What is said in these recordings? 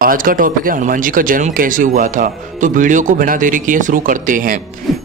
आज का टॉपिक है हनुमान जी का जन्म कैसे हुआ था। तो वीडियो को बिना देरी किए शुरू करते हैं।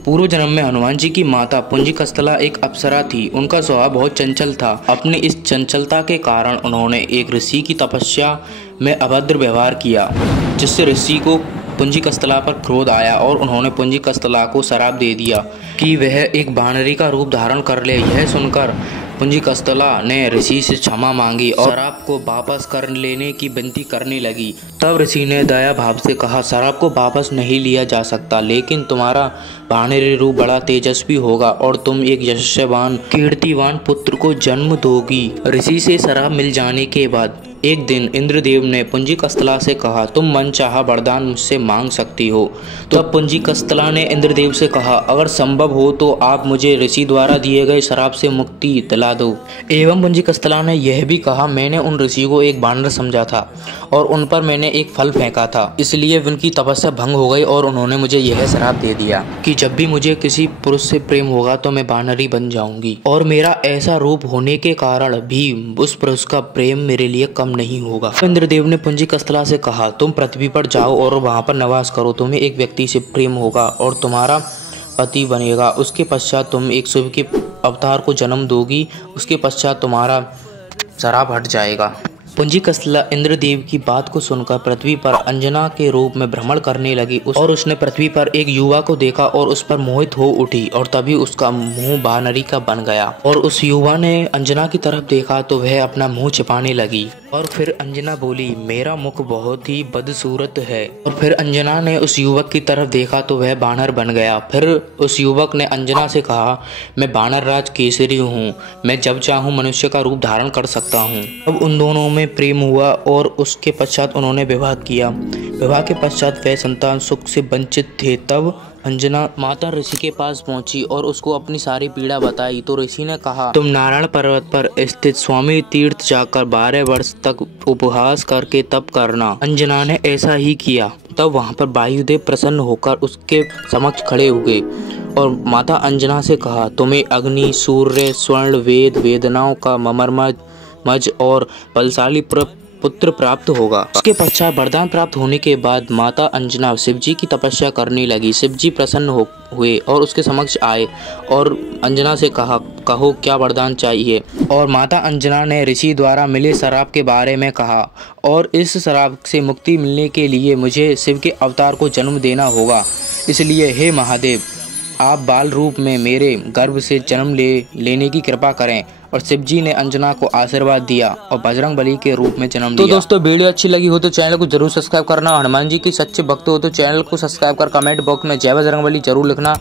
पूर्व जन्म में हनुमान जी की माता पुंजिकस्तला एक अप्सरा थी। उनका स्वभाव बहुत चंचल था। अपनी इस चंचलता के कारण उन्होंने एक ऋषि की तपस्या में अभद्र व्यवहार किया, जिससे ऋषि को पुंजिकस्तला पर क्रोध आया और उन्होंने पुंजिकस्तला को श्राप दे दिया कि वह एक वानरी का रूप धारण कर ले। यह सुनकर पुंजिकस्तला ने ऋषि से क्षमा मांगी और श्राप को वापस कर लेने की विनती करने लगी। तब ऋषि ने दया भाव से कहा, श्राप को वापस नहीं लिया जा सकता, लेकिन तुम्हारा वानरी रूप बड़ा तेजस्वी होगा और तुम एक यशस्वान कीर्तिवान पुत्र को जन्म दोगी। ऋषि से श्राप मिल जाने के बाद एक दिन इंद्रदेव ने पुंजिकस्तला से कहा, तुम मनचाहा वरदान मुझसे मांग सकती हो। तो अब पुंजिकस्तला ने इंद्रदेव से कहा, अगर संभव हो तो आप मुझे ऋषि द्वारा दिए गए श्राप से मुक्ति दिला दो। एवं पुंजिकस्तला ने यह भी कहा, मैंने उन ऋषि को एक बानर समझा था और उन पर मैंने एक फल फेंका था, इसलिए उनकी तपस्या भंग हो गई और उन्होंने मुझे यह श्राप दे दिया कि जब भी मुझे किसी पुरुष से प्रेम होगा तो मैं बानरी बन जाऊंगी और मेरा ऐसा रूप होने के कारण भी उस पुरुष का प्रेम मेरे लिए कम नहीं होगा। इंद्रदेव ने पुंजिकस्तला से कहा, तुम पृथ्वी पर जाओ और वहां पर निवास करो। तुम्हें एक व्यक्ति से प्रेम होगा और तुम्हारा पति बनेगा। उसके पश्चात तुम एक शिव के अवतार को जन्म दोगी। उसके पश्चात तुम्हारा श्राप हट जाएगा। पुंजिकस्तला इंद्रदेव की बात को सुनकर पृथ्वी पर अंजना के रूप में भ्रमण करने लगी और उसने पृथ्वी पर एक युवा को देखा और उस पर मोहित हो उठी और तभी उसका मुंह वानरी का बन गया और उस युवा ने अंजना की तरफ देखा तो वह अपना मुंह छिपाने लगी और फिर अंजना बोली, मेरा मुख बहुत ही बदसूरत है। और फिर अंजना ने उस युवक की तरफ देखा तो वह बानर बन गया। फिर उस युवक ने अंजना से कहा, मैं बानर राज केसरी हूँ, मैं जब चाहूँ मनुष्य का रूप धारण कर सकता हूँ। अब उन दोनों में प्रेम हुआ और उसके पश्चात उन्होंने विवाह किया। विवाह के पश्चात वह संतान सुख से वंचित थे। तब अंजना माता ऋषि के पास पहुंची और उसको अपनी सारी पीड़ा बताई। तो ऋषि ने कहा, तुम नारायण पर्वत पर स्थित स्वामी तीर्थ जाकर 12 वर्ष तक उपवास करके तप करना। अंजना ने ऐसा ही किया। तब वहां पर वायुदेव प्रसन्न होकर उसके समक्ष खड़े हुए और माता अंजना से कहा, तुम्हें अग्नि, सूर्य, स्वर्ण, वेद, वेदनाओं का मज और बलशाली पुत्र प्राप्त होगा। उसके पश्चात वरदान प्राप्त होने के बाद माता अंजना शिवजी की तपस्या करने लगी। शिवजी प्रसन्न हुए और उसके समक्ष आए और अंजना से कहा, कहो क्या वरदान चाहिए। और माता अंजना ने ऋषि द्वारा मिले श्राप के बारे में कहा और इस श्राप से मुक्ति मिलने के लिए मुझे शिव के अवतार को जन्म देना होगा। इसलिए हे महादेव, आप बाल रूप में मेरे गर्भ से जन्म लेने की कृपा करें। और शिवजी ने अंजना को आशीर्वाद दिया और बजरंग बली के रूप में जन्म लिया। तो दोस्तों, वीडियो अच्छी लगी हो तो चैनल को जरूर सब्सक्राइब करना। हनुमान जी के सच्चे भक्त हो तो चैनल को सब्सक्राइब कर कमेंट बॉक्स में जय बजरंग बली जरूर लिखना।